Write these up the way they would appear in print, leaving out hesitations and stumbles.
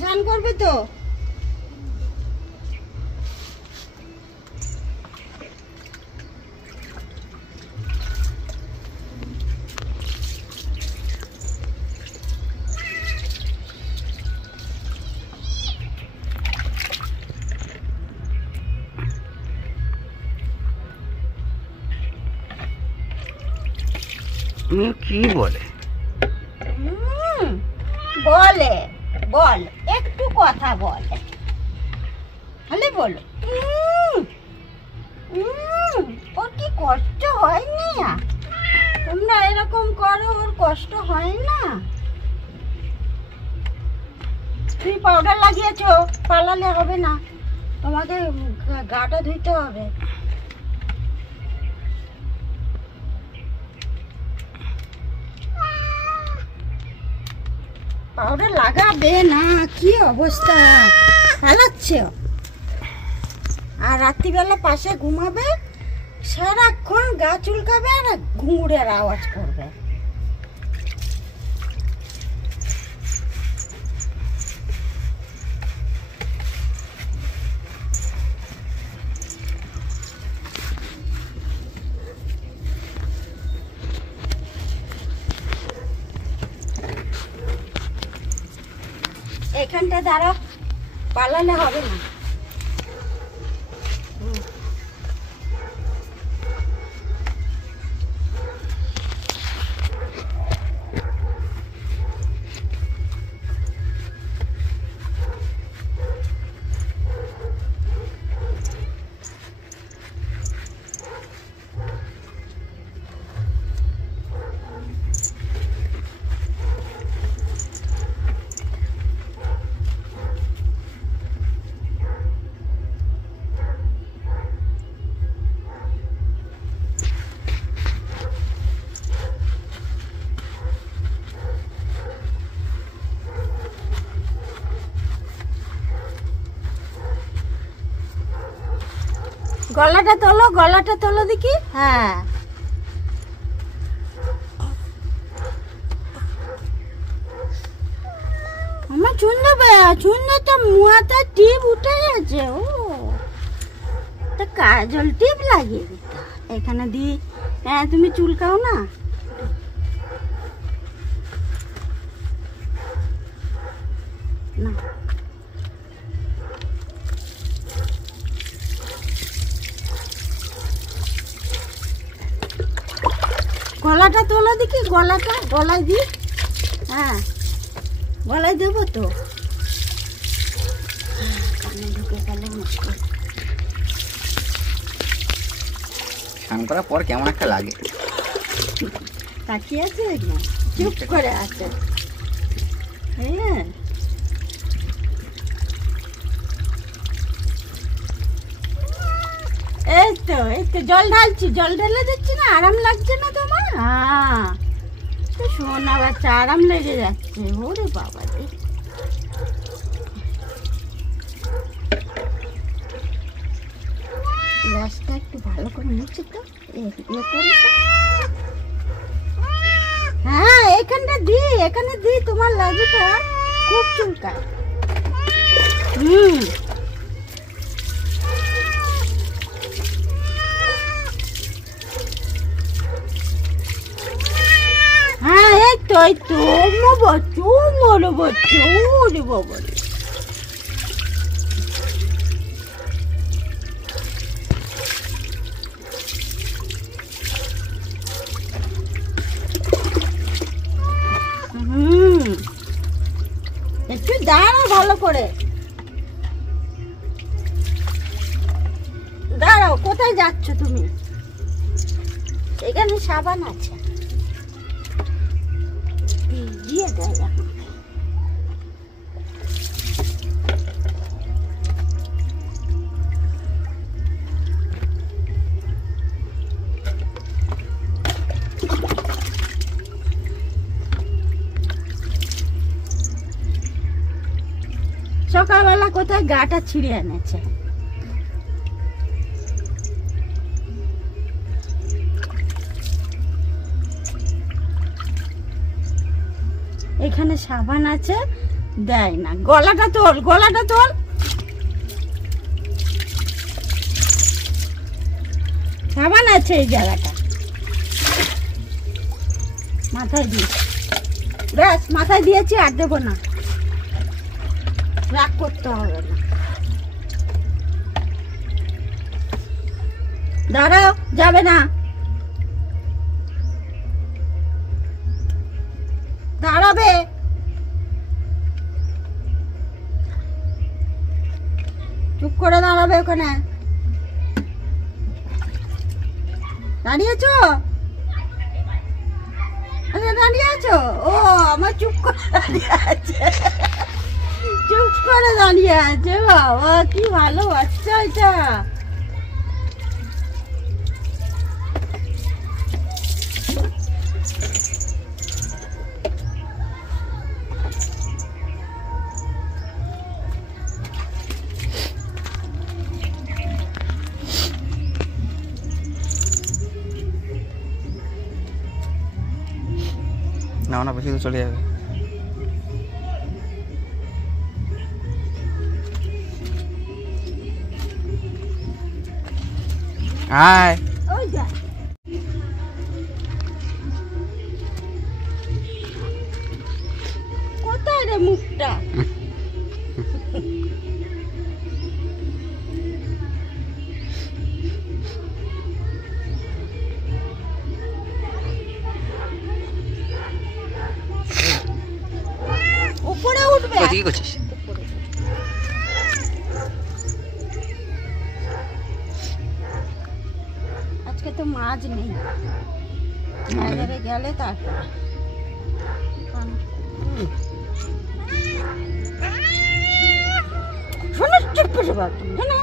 স্নান করবে তো? কি বলে বলে বল, একটু কথা বলে, তাহলে বলো। ওর কি কষ্ট হয়নি? তোমরা এরকম করো, ওর কষ্ট হয় না? তুমি পাউডার লাগিয়েছো, পালালে হবে না, তোমাকে গাটা ধুইতে হবে। পাউডার লাগাবে না, কি অবস্থা ফেলাচ্ছে। আর রাত্রিবেলা পাশে ঘুমাবে, সারাক্ষণ গা চুলকাবে আর ঘুঙুরের আওয়াজ করবে। এখানটা দাঁড়াও, পালালে হবে না। গলাটা তোলো, গলাটা তোলো দেখি। হ্যাঁ, আমার সুন্দরটা মুহাতে টিপ উঠে গেছে। ও তা কাজল টিপ লাগিয়ে দিতে এখানে দিয়ে। হ্যাঁ, তুমি চুলকাও না। না, গলাটা তোলা দেখি, গলাটা গলায় দি। হ্যাঁ, গলায় দেবো তো। কানে ঢুকে গেলে মুশকিল। স্নান করার পর কেমন একটা লাগে। তাকিয়ে আছে না, চুপ করে আছে। হ্যাঁ, এই তো জল ঢালছি, জল ঢেলে দিচ্ছি না। আরাম লাগছে না তোমার? হ্যাঁ, সোনা বাচ্চা, আরাম লেগে যাচ্ছে। ওরে বাবা রে, গ্লাসটা একটু ভালো করে মুছে তো। হ্যাঁ, এখানে দি, তোমার লাগিটা খুব চুলকায়। হ্যাঁ, এই তো মোর বাচ্চা, ওরে বাবা রে। একটু দাঁড়াও, ভালো করে দাঁড়াও। কোথায় যাচ্ছ তুমি? এখানে সাবান আছে, দিয়ে দেয়। সকালবেলা কোথায় গাটা ছিঁড়ে এনেছে। এখানে সাবান আছে, দেয় না। গলাটা তোল, গলাটা তোল। সাবান আছে এই জায়গাটা, মাথায় দিয়ে। ব্যাস, মাথায় দিয়েছি, আর দেবো না। রাগ করতে হবে না। দাঁড়াও, যাবে না। দাঁড়াবে। চুপ করে দাঁড়াবে ওখানে। দাঁড়িয়েছো? আচ্ছা, দাঁড়িয়ে আছো? ও, আমার চুপ করে দাঁড়িয়ে আছে। চুপ করে দাঁড়িয়ে আছে। বাবা, কি ভালো বাচ্চা এটা। না না, বেশি দূর চলে যাবে। আয়। ওই যা। কোথায় রে মুখটা? উপরে উঠবে। কি করছিস? আজকে তো মাছ নেই, বাজারে গেলে তারপর। শোনো, চুপ করে বাবা, শোনো।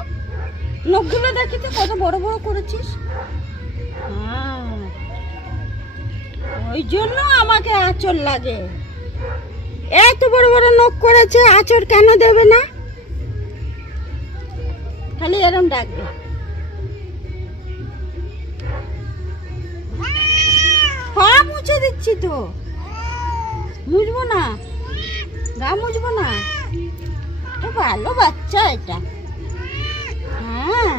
নখগুলো দেখি তো কত বড় বড় করেছিস। ওই জন্য আমাকে আঁচড় লাগে। এত বড় বড় নখ করেছে, আঁচড় কেন দেবে না? খালি এরম ডাকবে। পা মুছে দিচ্ছি তো। মুছবো না? গা মুছবো না? ভালো বাচ্চা এটা। হ্যাঁ,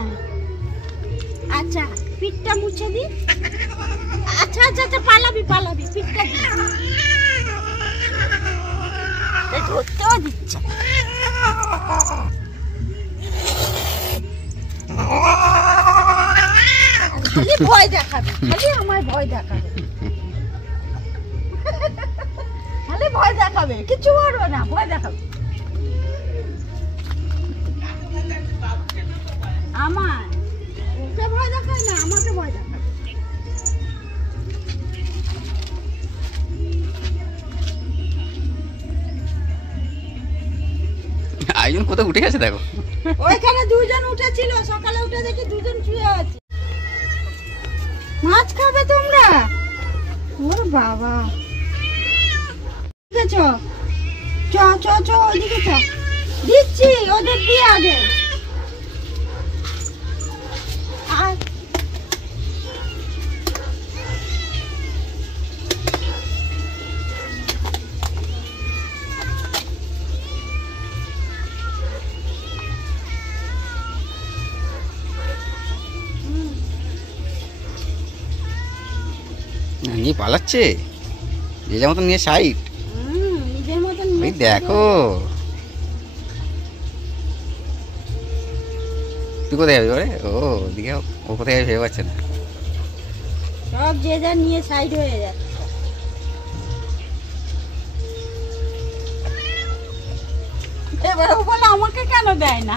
আচ্ছা, পিঠটা মুছে দি। আচ্ছা আচ্ছা আচ্ছা, পালাবি পালাবি, পিঠটা দি। ধরতেও দিচ্ছে। খালি ভয় দেখাবে, খালি আমার ভয় দেখাবে। খালি ভয় দেখাবে, কিছু করবে না, ভয় দেখাবে। আমার ওকে ভয় দেখায় না, আমাকে ভয় দেখাবে। আইজন কোথাও উঠে গেছে দেখো। ওইখানে দুজন উঠেছিল, সকালে উঠে দেখি দুজন শুয়ে আছে। মাছ খাবে তোমরা? ওর বাবা, চ চ চ চ, ওইদিকে চ। দিচ্ছি, ওদের দিয়ে আগে। আর নিয়ে পালাচ্ছে, যে যার মতন নিয়ে সাইড। নিজের মতন ওই দেখো, তুই কোথায় যাবি? ওরে ও দিকে, ও কোথায় যাবে ভেবে পাচ্ছে না। সব যে যা নিয়ে সাইড হয়ে যাচ্ছে। এবার ও বলে আমাকে কেন দেয় না?